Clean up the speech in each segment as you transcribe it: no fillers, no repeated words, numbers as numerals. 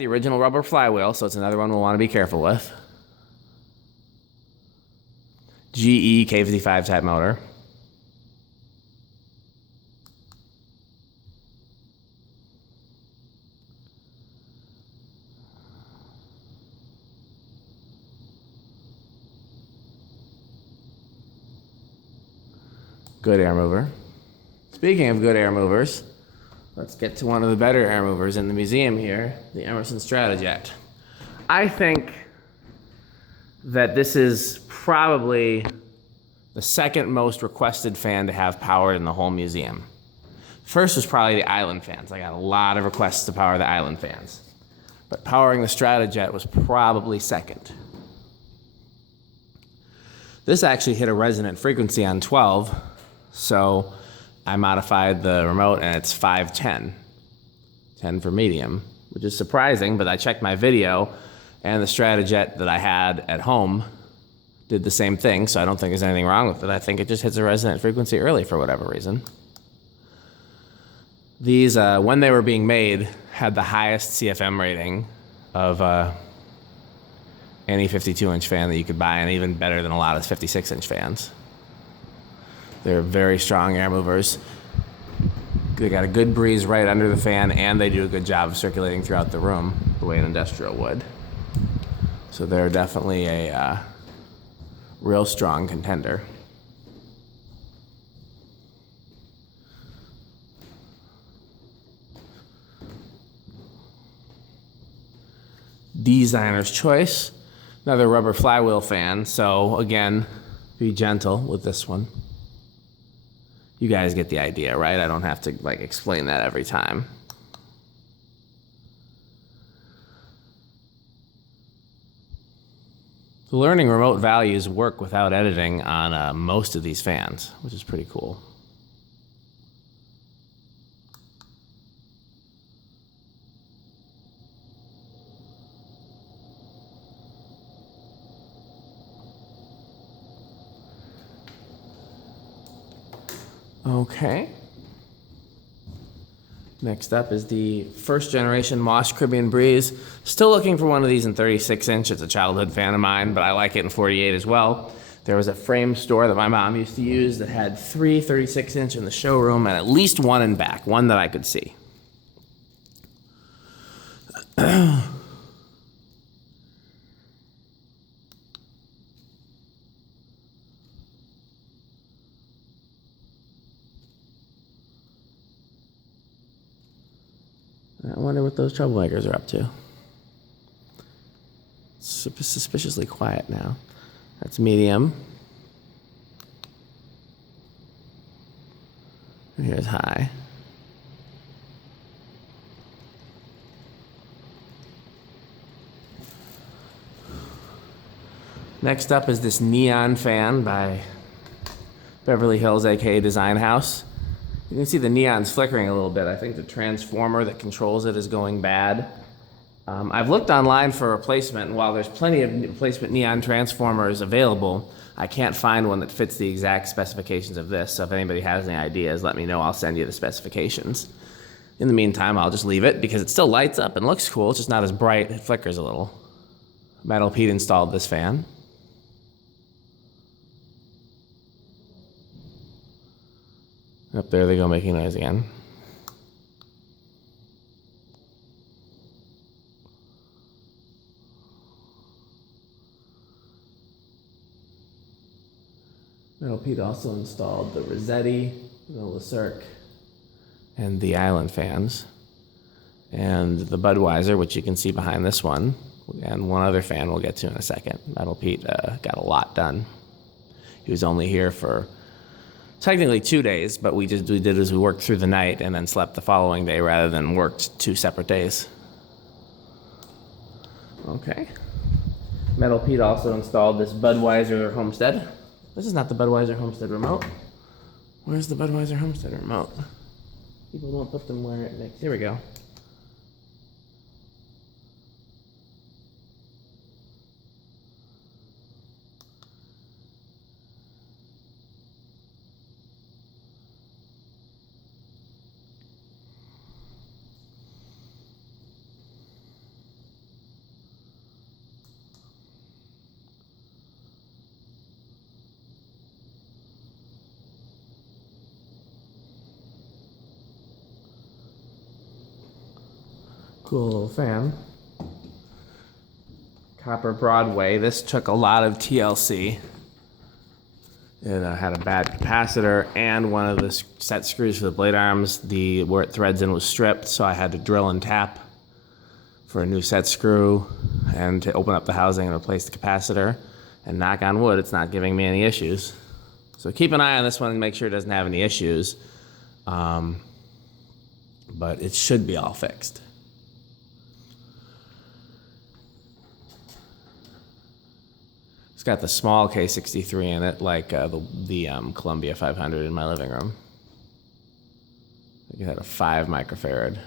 the original rubber flywheel, so it's another one we'll want to be careful with. GE K55 type motor. Good air mover. Speaking of good air movers, let's get to one of the better air movers in the museum here, the Emerson Stratojet. I think that this is probably the second most requested fan to have powered in the whole museum. First was probably the island fans. I got a lot of requests to power the island fans. But powering the Stratojet was probably second. This actually hit a resonant frequency on 12, so I modified the remote and it's 510. 10 for medium, which is surprising, but I checked my video and the Stratojet that I had at home did the same thing, so I don't think there's anything wrong with it. I think it just hits a resonant frequency early for whatever reason. These, when they were being made, had the highest CFM rating of any 52-inch fan that you could buy, and even better than a lot of 56-inch fans. They're very strong air movers. They got a good breeze right under the fan, and they do a good job of circulating throughout the room, the way an industrial would. So they're definitely a real strong contender. Designer's choice, another rubber flywheel fan. So again, be gentle with this one. You guys get the idea, right? I don't have to like explain that every time. The learning remote values work without editing on most of these fans, which is pretty cool. Okay. Next up is the first generation Moss Caribbean Breeze. Still looking for one of these in 36-inch. It's a childhood fan of mine, but I like it in 48 as well. There was a frame store that my mom used to use that had 3 36-inch in the showroom and at least one in back, one that I could see. I wonder what those troublemakers are up to. It's suspiciously quiet now. That's medium. And here's high. Next up is this neon fan by Beverly Hills, aka Design House. You can see the neon's flickering a little bit. I think the transformer that controls it is going bad. I've looked online for a replacement, and while there's plenty of replacement neon transformers available, I can't find one that fits the exact specifications of this. So if anybody has any ideas, let me know. I'll send you the specifications. In the meantime, I'll just leave it because it still lights up and looks cool. It's just not as bright. It flickers a little. Metal Pete installed this fan. Up there they go making noise again. Metal Pete also installed the Rossetti, the LeCirque, and the Island fans. And the Budweiser, which you can see behind this one, and one other fan we'll get to in a second. Metal Pete got a lot done. He was only here for technically 2 days, but we did is we worked through the night and then slept the following day rather than worked 2 separate days. Okay. Metal Pete also installed this Budweiser Homestead. This is not the Budweiser Homestead remote. Where's the Budweiser Homestead remote? People don't put them where it makes. Here we go. Cool little fan. Copper Broadway. This took a lot of TLC. It had a bad capacitor, and one of the set screws for the blade arms, where it threads in was stripped, so I had to drill and tap for a new set screw and to open up the housing and replace the capacitor. And knock on wood, it's not giving me any issues. So keep an eye on this one and make sure it doesn't have any issues. But it should be all fixed. It's got the small K63 in it, like the Columbia 500 in my living room. I think it had a 5 microfarad.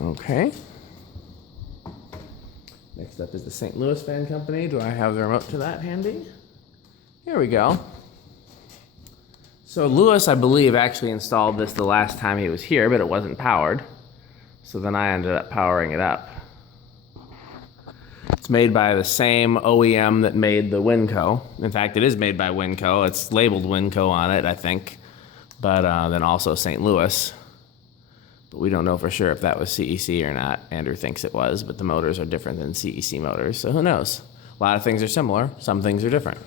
Okay. Next up is the St. Louis Fan Company. Do I have the remote to that handy? Here we go. So Lewis, I believe, actually installed this the last time he was here, but it wasn't powered. So then I ended up powering it up. It's made by the same OEM that made the Winco. In fact, it is made by Winco. It's labeled Winco on it, I think. But then also St. Louis. But we don't know for sure if that was CEC or not. Andrew thinks it was, but the motors are different than CEC motors, so who knows? A lot of things are similar, some things are different.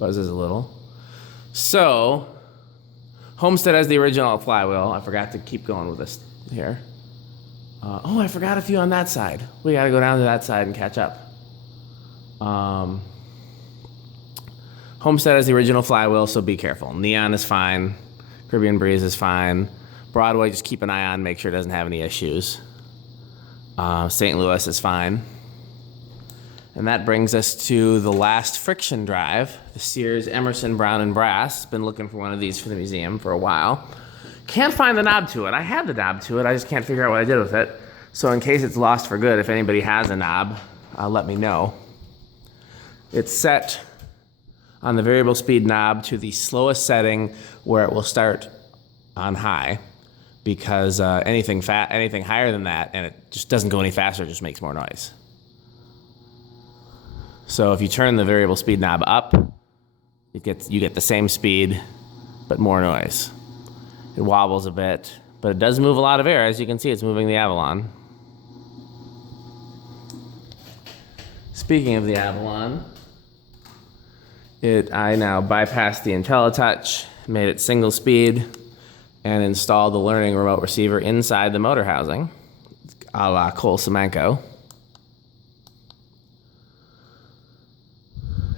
Buzzes a little. So, Homestead has the original flywheel. I forgot to keep going with this here. Oh, I forgot a few on that side. We gotta go down to that side and catch up. Homestead has the original flywheel, so be careful. Neon is fine. Caribbean Breeze is fine. Broadway, just keep an eye on, make sure it doesn't have any issues. St. Louis is fine. And that brings us to the last friction drive, the Sears Emerson Brown and Brass. Been looking for one of these for the museum for a while. Can't find the knob to it. I had the knob to it, I just can't figure out what I did with it. So in case it's lost for good, if anybody has a knob, let me know. It's set on the variable speed knob to the slowest setting where it will start on high, because anything higher than that and it just doesn't go any faster, it just makes more noise. So if you turn the variable speed knob up, you get the same speed, but more noise. It wobbles a bit, but it does move a lot of air. As you can see, it's moving the Avalon. Speaking of the Avalon, I now bypassed the IntelliTouch, made it single speed, and installed the learning remote receiver inside the motor housing, a la Cole Semenko.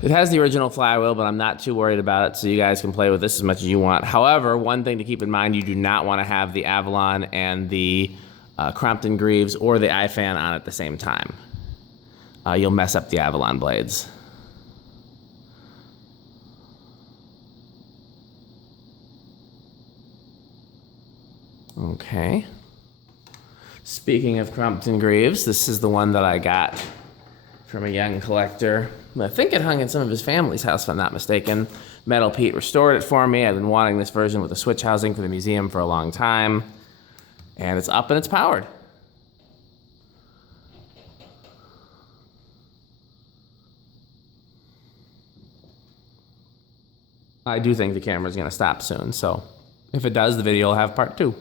It has the original flywheel, but I'm not too worried about it, so you guys can play with this as much as you want. However, one thing to keep in mind, you do not want to have the Avalon and the Crompton Greaves or the iFan on at the same time. You'll mess up the Avalon blades. Okay. Speaking of Crompton Greaves, this is the one that I got from a young collector. I think it hung in some of his family's house, if I'm not mistaken. Metal Pete restored it for me. I've been wanting this version with a switch housing for the museum for a long time. And it's up and it's powered. I do think the camera's gonna stop soon, so if it does, the video will have part 2.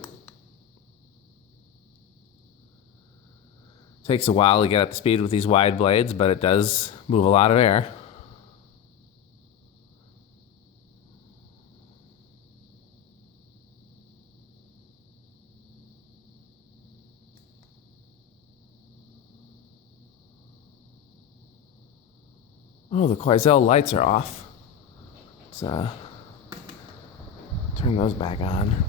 Takes a while to get up to speed with these wide blades, but it does move a lot of air. Oh, the Quoizel lights are off. Let's turn those back on.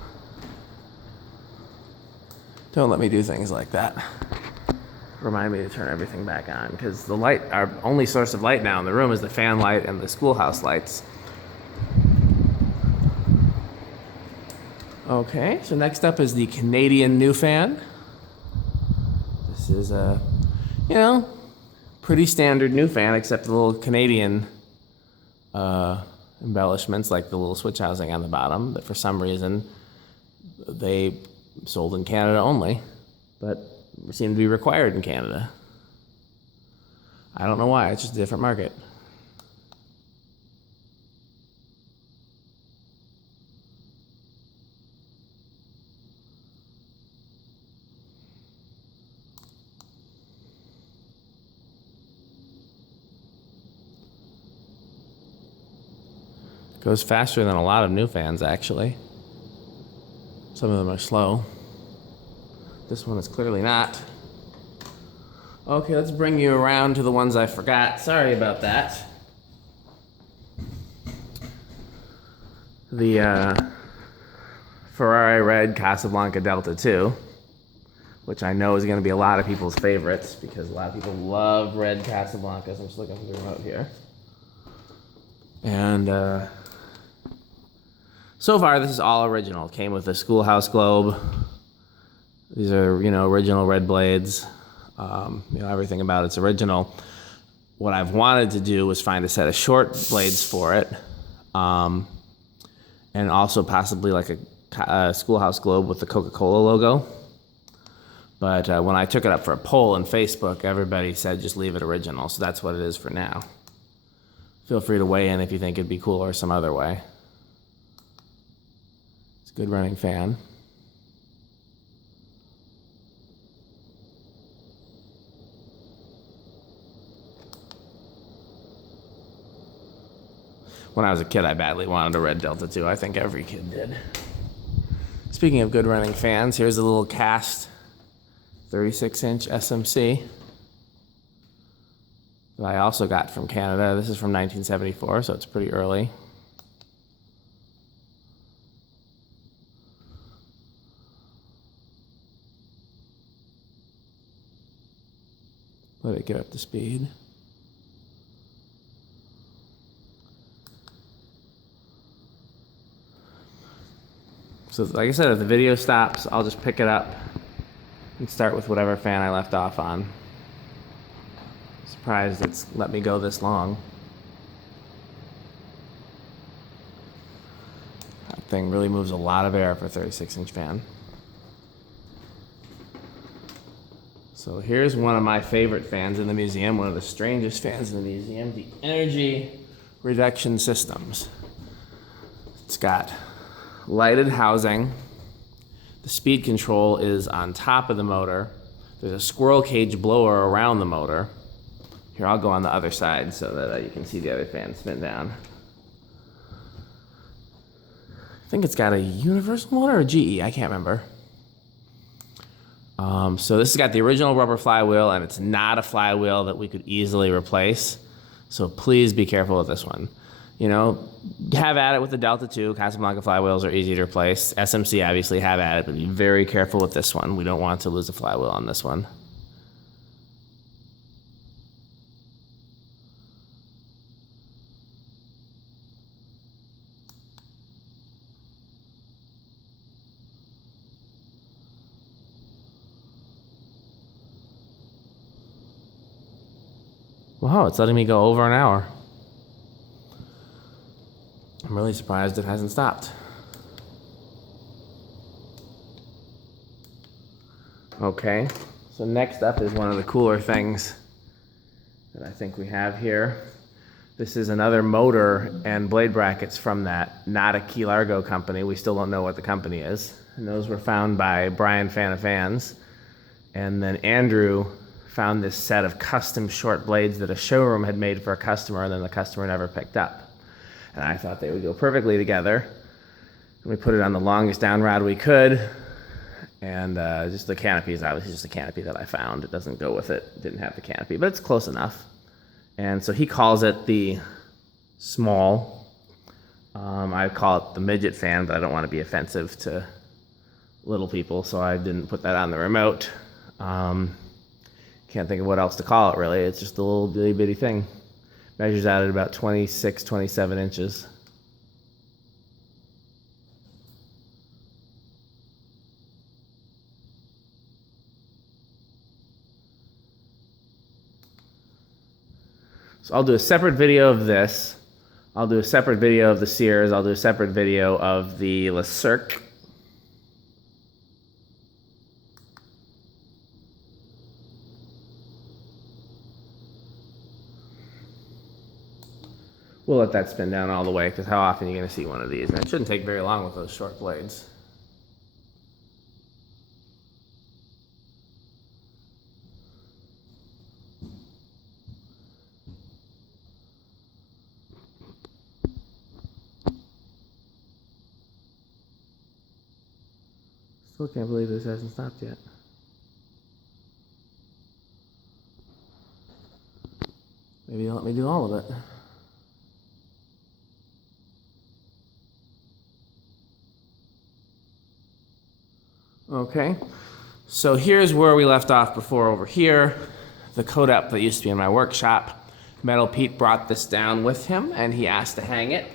Don't let me do things like that. Remind me to turn everything back on, because the light, our only source of light now in the room is the fan light and the schoolhouse lights. Okay, so next up is the Canadian new fan. This is a, pretty standard new fan, except the little Canadian embellishments, like the little switch housing on the bottom, that for some reason they sold in Canada only, but seem to be required in Canada. I don't know why, it's just a different market. Goes faster than a lot of new fans, actually. Some of them are slow. This one is clearly not. Okay, let's bring you around to the ones I forgot. Sorry about that. The Ferrari Red Casablanca Delta 2, which I know is going to be a lot of people's favorites because a lot of people love red Casablancas. I'm just looking for the remote here. And so far, this is all original. It came with a schoolhouse globe. These are, original red blades. Everything about it's original. What I've wanted to do was find a set of short blades for it, and also possibly like a schoolhouse globe with the Coca-Cola logo. But when I took it up for a poll on Facebook, everybody said just leave it original. So that's what it is for now. Feel free to weigh in if you think it'd be cooler some other way. It's a good running fan. When I was a kid, I badly wanted a red Delta 2. I think every kid did. Speaking of good running fans, here's a little cast 36-inch SMC that I also got from Canada. This is from 1974, so it's pretty early. Let it get up to speed. So like I said, if the video stops, I'll just pick it up and start with whatever fan I left off on. Surprised it's let me go this long. That thing really moves a lot of air for a 36-inch fan. So here's one of my favorite fans in the museum, one of the strangest fans in the museum, the energy reduction systems. It's got lighted housing. The speed control is on top of the motor. There's a squirrel cage blower around the motor. Here, I'll go on the other side so that you can see the other fan spin down. I think it's got a universal motor or GE, I can't remember. So this has got the original rubber flywheel, and it's not a flywheel that we could easily replace. So please be careful with this one. Have at it with the Delta 2. Casablanca flywheels are easy to replace. SMC, obviously, have at it, but be very careful with this one. We don't want to lose a flywheel on this one. Wow, it's letting me go over an hour. I'm really surprised it hasn't stopped. Okay, so next up is one of the cooler things that I think we have here. This is another motor and blade brackets from that, not a Key Largo company. We still don't know what the company is. And those were found by Brian, Fan of Fans. And then Andrew found this set of custom short blades that a showroom had made for a customer, and then the customer never picked up. And I thought they would go perfectly together. And we put it on the longest down rod we could. And just the canopy is obviously just a canopy that I found. It doesn't go with it. It didn't have the canopy, but it's close enough. And so he calls it the small. I call it the midget fan, but I don't want to be offensive to little people, so I didn't put that on the remote. Can't think of what else to call it, really. It's just a little bitty bitty thing. Measures out at about 26, 27 inches. So I'll do a separate video of this. I'll do a separate video of the Sears. I'll do a separate video of the Le Cirque. We'll let that spin down all the way, because how often are you going to see one of these? And it shouldn't take very long with those short blades. Still can't believe this hasn't stopped yet. Maybe you'll let me do all of it. Okay, so here's where we left off before over here. The coat up that used to be in my workshop. Metal Pete brought this down with him, and he asked to hang it.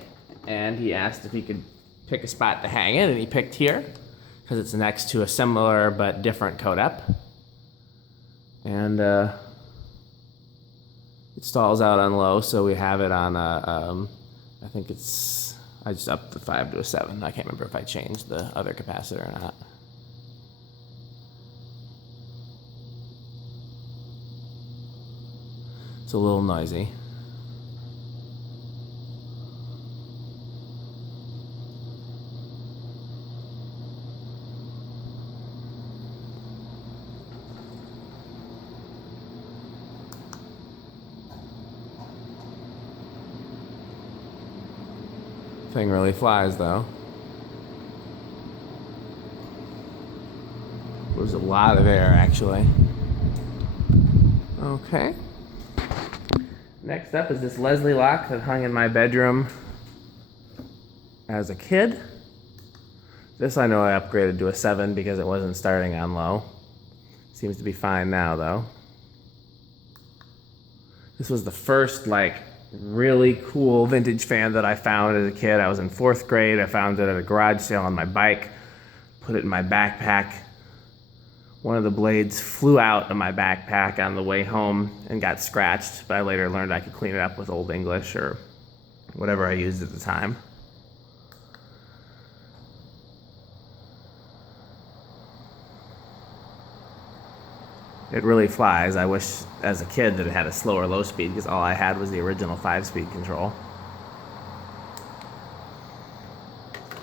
And he asked if he could pick a spot to hang it, and he picked here, because it's next to a similar but different coat up. And it stalls out on low, so we have it on a, I think it's, I just upped the 5 to a 7. I can't remember if I changed the other capacitor or not. It's a little noisy. Thing really flies though. There's a lot of air actually. Okay. Next up is this Leslie lock that hung in my bedroom as a kid. This I know I upgraded to a 7 because it wasn't starting on low. Seems to be fine now though. This was the first like really cool vintage fan that I found as a kid. I was in 4th grade. I found it at a garage sale on my bike, put it in my backpack. One of the blades flew out of my backpack on the way home and got scratched, but I later learned I could clean it up with Old English or whatever I used at the time. It really flies. I wish as a kid that it had a slower low speed, because all I had was the original 5-speed control.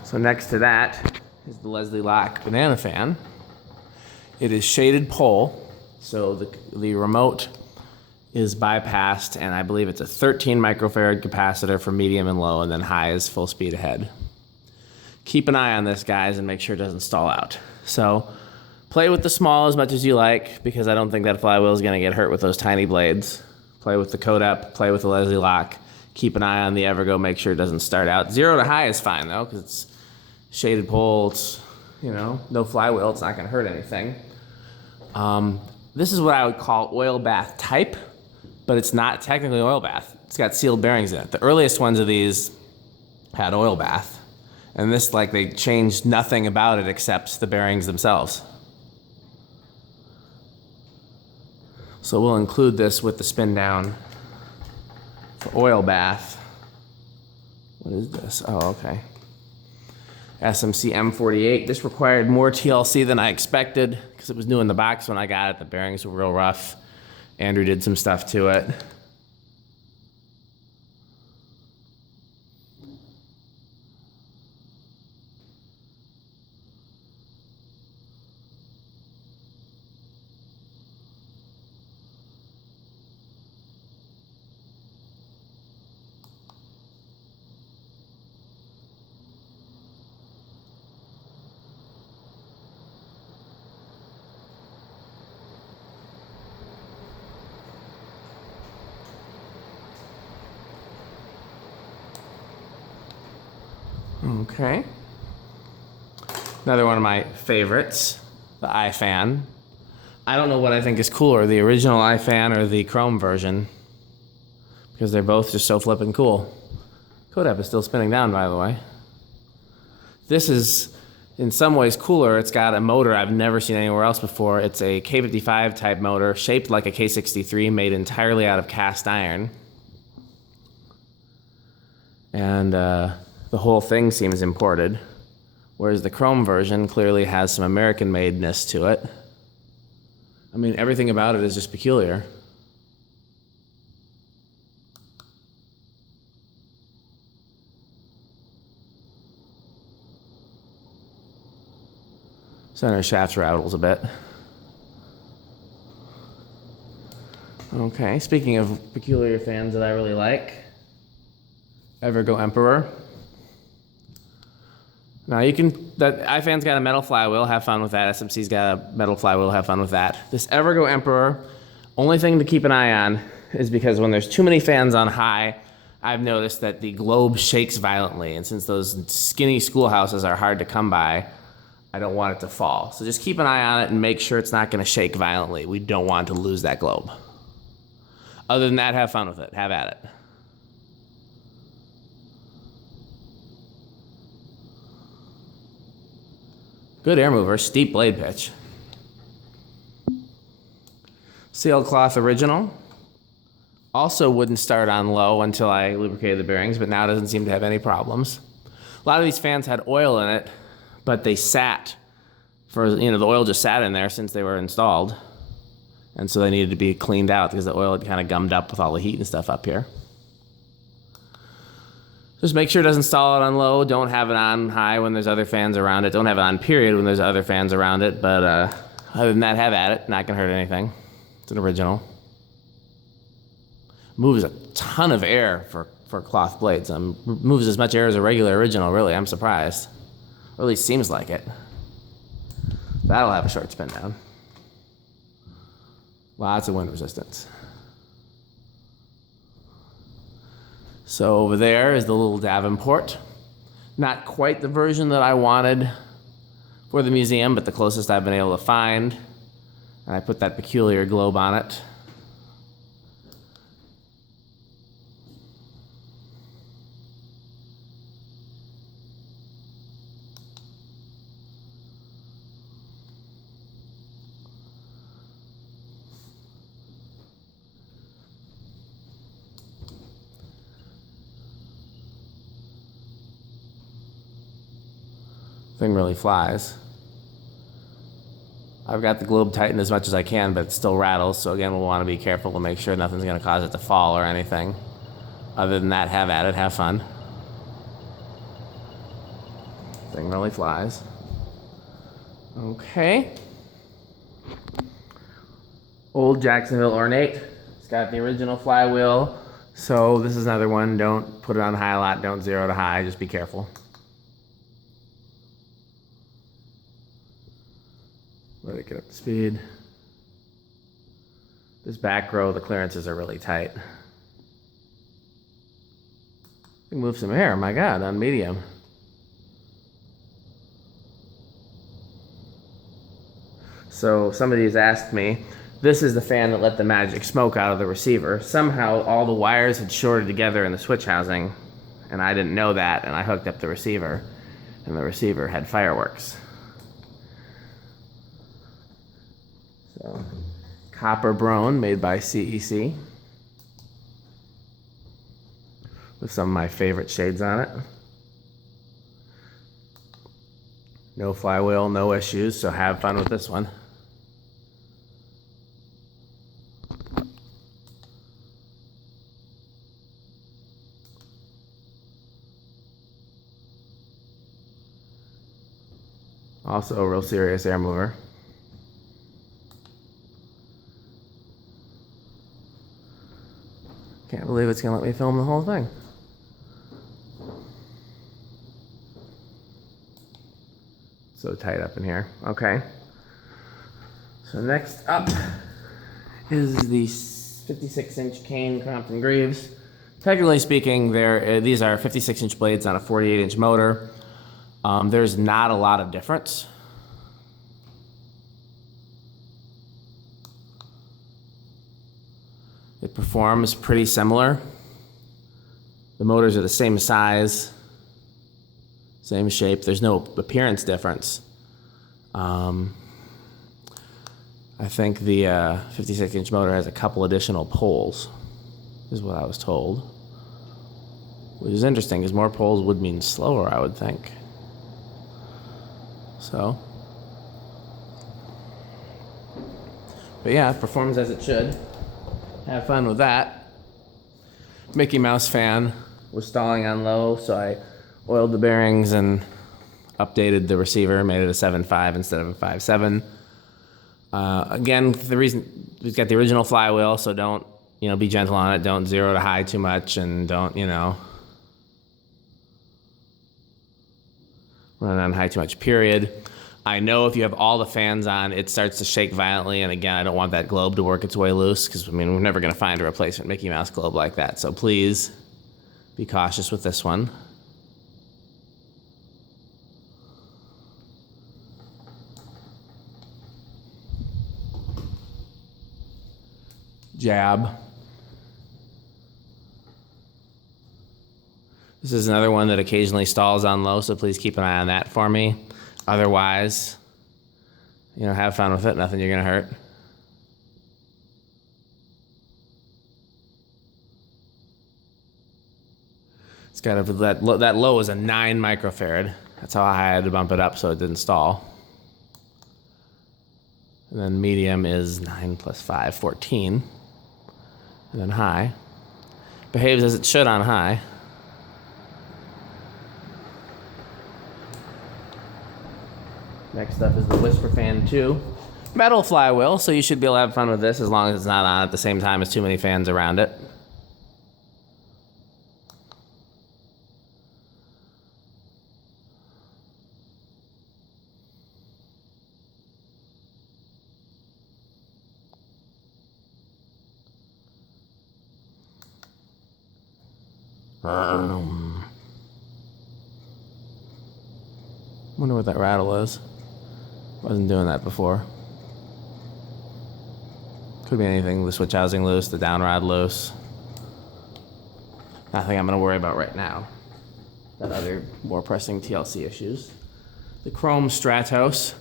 So next to that is the Leslie Lock banana fan. It is shaded pole, so the remote is bypassed, and I believe it's a 13 microfarad capacitor for medium and low, and then high is full speed ahead. Keep an eye on this, guys, and make sure it doesn't stall out. So play with the small as much as you like, because I don't think that flywheel is going to get hurt with those tiny blades. Play with the coat up, play with the Leslie lock. Keep an eye on the Evergo, make sure it doesn't start out. 0 to high is fine though, because it's shaded pole, it's, you know, no flywheel, it's not going to hurt anything. This is what I would call oil bath type, but it's not technically oil bath. It's got sealed bearings in it. The earliest ones of these had oil bath, and this, like, they changed nothing about it except the bearings themselves. So we'll include this with the spin down for oil bath. What is this? Oh, okay. SMC M48. This required more TLC than I expected because it was new in the box when I got it. The bearings were real rough. Andrew did some stuff to it. Okay. Another one of my favorites, the iFan. I don't know what I think is cooler, the original iFan or the Chrome version, because they're both just so flippin' cool. Kodap is still spinning down, by the way. This is, in some ways, cooler. It's got a motor I've never seen anywhere else before. It's a K55 type motor, shaped like a K63, made entirely out of cast iron. And the whole thing seems imported, whereas the Chrome version clearly has some American-made-ness to it. I mean, everything about it is just peculiar. Center shaft rattles a bit. Okay, speaking of peculiar fans that I really like, Evergo Emperor. Now you can, that iFan's got a metal flywheel, have fun with that. SMC's got a metal flywheel, have fun with that. This Evergo Emperor, only thing to keep an eye on is because when there's too many fans on high, I've noticed that the globe shakes violently. And since those skinny schoolhouses are hard to come by, I don't want it to fall. So just keep an eye on it and make sure it's not gonna shake violently. We don't want to lose that globe. Other than that, have fun with it, have at it. Good air mover, steep blade pitch. Sailcloth original. Also wouldn't start on low until I lubricated the bearings, but now doesn't seem to have any problems. A lot of these fans had oil in it, but they sat for, the oil just sat in there since they were installed. And so they needed to be cleaned out because the oil had kind of gummed up with all the heat and stuff up here. Just make sure it doesn't stall it on low. Don't have it on high when there's other fans around it. Don't have it on period when there's other fans around it. But other than that, have at it. Not gonna hurt anything. It's an original. Moves a ton of air for cloth blades. Moves as much air as a regular original, really. I'm surprised. Or at least seems like it. That'll have a short spin down. Lots of wind resistance. So over there is the little Davenport. Not quite the version that I wanted for the museum, but the closest I've been able to find. And I put that peculiar globe on it. Thing really flies. I've got the globe tightened as much as I can, but it still rattles. So again, we'll want to be careful to make sure nothing's going to cause it to fall or anything. Other than that, have at it, have fun. Thing really flies. Okay. Old Jacksonville Ornate. It's got the original flywheel. So this is another one. Don't put it on high a lot. Don't zero to high. Just be careful. Let it get up to speed. This back row, the clearances are really tight. I can move some air, my God, on medium. So somebody's asked me, this is the fan that let the magic smoke out of the receiver. Somehow all the wires had shorted together in the switch housing, and I didn't know that, and I hooked up the receiver, and the receiver had fireworks. So, copper brone made by CEC with some of my favorite shades on it. No flywheel, no issues, so have fun with this one. Also a real serious air mover. Can't believe it's gonna let me film the whole thing. So tight up in here. Okay. So next up is the 56-inch cane Crompton Greaves. Technically speaking, these are 56-inch blades on a 48-inch motor. There's not a lot of difference. It performs pretty similar. The motors are the same size, same shape. There's no appearance difference. I think the 56-inch motor has a couple additional poles, is what I was told. Which is interesting, because more poles would mean slower, I would think. So. But yeah, it performs as it should. Have fun with that. Mickey Mouse fan was stalling on low, so I oiled the bearings and updated the receiver, made it a 7.5 instead of a 5.7. Again, the reason we've got the original flywheel, so don't, be gentle on it. Don't zero to high too much, and don't, run on high too much, period. I know if you have all the fans on, it starts to shake violently, and again, I don't want that globe to work its way loose, because, we're never going to find a replacement Mickey Mouse globe like that, so please be cautious with this one. Jab. This is another one that occasionally stalls on low, so please keep an eye on that for me. Otherwise, have fun with it. Nothing you're going to hurt. It's got that low is a 9 microfarad. That's how high I had to bump it up so it didn't stall. And then medium is 9 plus 5, 14. And then high. Behaves as it should on high. Next up is the Whisper Fan 2. Metal flywheel, so you should be able to have fun with this as long as it's not on at the same time as too many fans around it. Wonder what that rattle is. Wasn't doing that before. Could be anything. The switch housing loose, the down rod loose. Nothing I'm going to worry about right now. Got other more pressing TLC issues. The Chrome Stratos.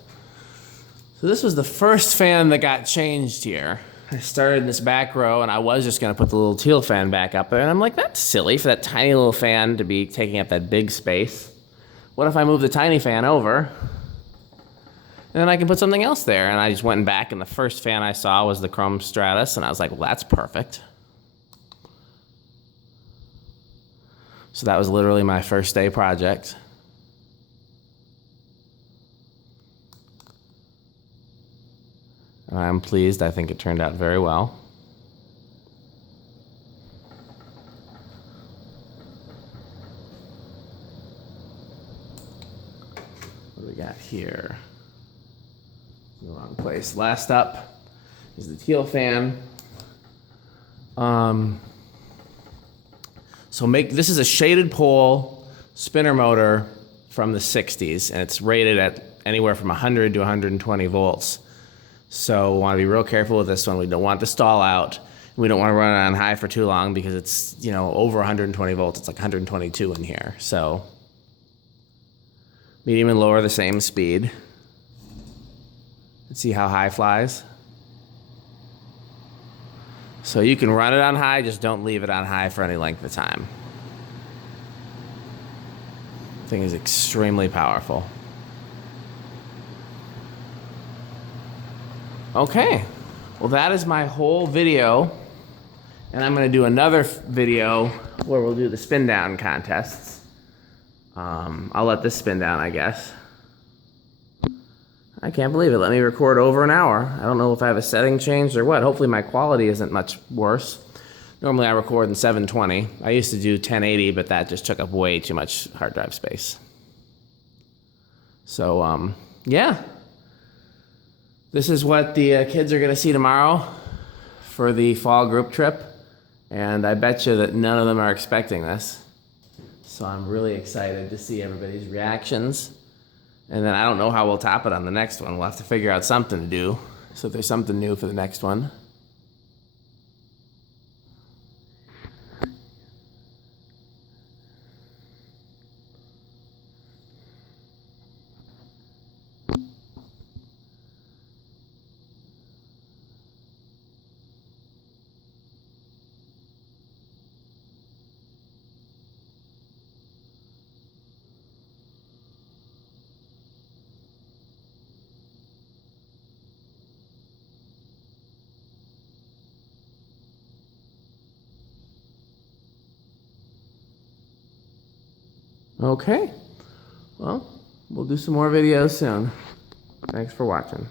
So this was the first fan that got changed here. I started in this back row, and I was just going to put the little teal fan back up there, and I'm like, that's silly for that tiny little fan to be taking up that big space. What if I move the tiny fan over, and then I can put something else there? And I just went back, and the first fan I saw was the Chrome Stratus, and I was like, well, that's perfect. So that was literally my first day project. And I'm pleased. I think it turned out very well. What do we got here? In the wrong place. Last up is the teal fan. This is a shaded pole spinner motor from the 60s, and it's rated at anywhere from 100 to 120 volts. So we want to be real careful with this one. We don't want it to stall out. We don't want to run it on high for too long because it's, over 120 volts. It's like 122 in here. So medium and low are the same speed. Let's see how high flies. So you can run it on high, just don't leave it on high for any length of time. The thing is extremely powerful. Okay, well that is my whole video, and I'm going to do another video where we'll do the spin down contests. I'll let this spin down, I guess. I can't believe it. Let me record over an hour. I don't know if I have a setting changed or what. Hopefully my quality isn't much worse. Normally I record in 720. I used to do 1080, but that just took up way too much hard drive space. So, yeah. This is what the kids are going to see tomorrow for the fall group trip. And I bet you that none of them are expecting this. So I'm really excited to see everybody's reactions. And then I don't know how we'll top it on the next one. We'll have to figure out something to do. So if there's something new for the next one. Okay, well, We'll do some more videos soon. Thanks for watching.